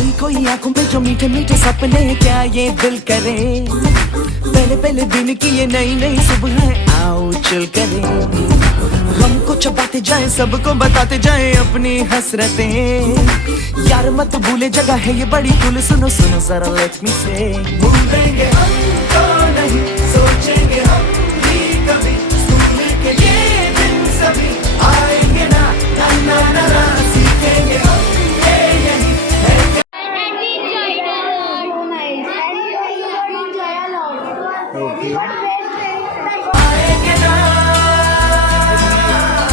कोई कोई आंखों में जो मीठे मीठे सपने, क्या ये दिल करे पहले पहले दिन की ये नई नई सुबह, आओ चल करे। हमको चबाते जाए, सबको बताते जाए अपनी हसरतें। यार मत भूले जगह है ये बड़ी कुल, सुनो सुनो जरा लेट मी से, भूलेंगे हम तो